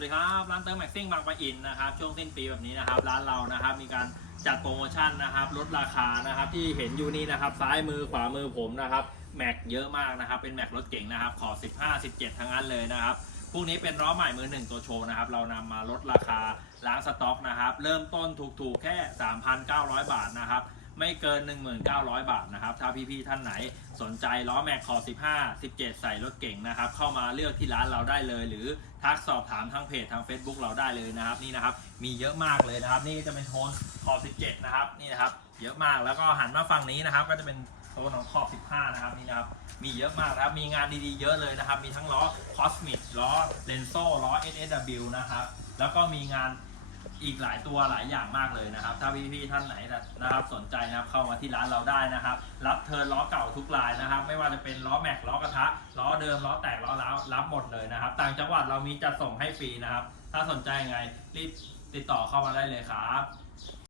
วัสดีครับร้านเติมแม็กซิ่งบางปะอินนะครับช่วงสิ้นปีแบบนี้นะครับร้านเรานะครับมีการจัดโปรโมชั่นนะครับลดราคานะครับที่เห็นอยู่นี่นะครับซ้ายมือขวามือผมนะครับแม็กเยอะมากนะครับเป็นแม็กรถเก่งนะครับขอ 15 17 ทั้งนั้นเลยนะครับพวกนี้เป็นล้อใหม่มือหนึ่งตัวโชว์นะครับเรานำมาลดราคาล้างสต็อกนะครับเริ่มต้นถูกๆแค่ 3,900 บาทนะครับ ไม่เกิน 1,900 บาทนะครับ ถ้าพี่ๆท่านไหนสนใจล้อแม็กคอ15 17 ใส่รถเก่งนะครับ เข้ามาเลือกที่ร้านเราได้เลย หรือทักสอบถามทางเพจทาง Facebook เราได้เลยนะครับ นี่นะครับ มีเยอะมากเลยนะครับ นี่จะเป็นโทนคอ17 นะครับ นี่นะครับ เยอะมาก แล้วก็หันมาฝั่งนี้นะครับ ก็จะเป็นโทนของคอ15 นะครับ นี่นะครับ มีเยอะมากนะครับ มีงานดีๆ เยอะเลยนะครับ มีทั้งล้อคอสมิกล้อเลนโซล้อ SSW นะครับ แล้วก็มีงาน อีกหลายตัวหลายอย่างมากเลยนะครับ ถ้าพี่ๆท่านไหนนะครับสนใจนะครับเข้ามาที่ร้านเราได้นะครับ รับเทิร์นล้อเก่าทุกลายนะครับ ไม่ว่าจะเป็นล้อแม็กล้อกระทะล้อเดิมล้อแตกล้อร้าวรับหมดเลยนะครับ ต่างจังหวัดเรามีจัดส่งให้ฟรีนะครับ ถ้าสนใจยังไงรีบติดต่อเข้ามาได้เลยครับ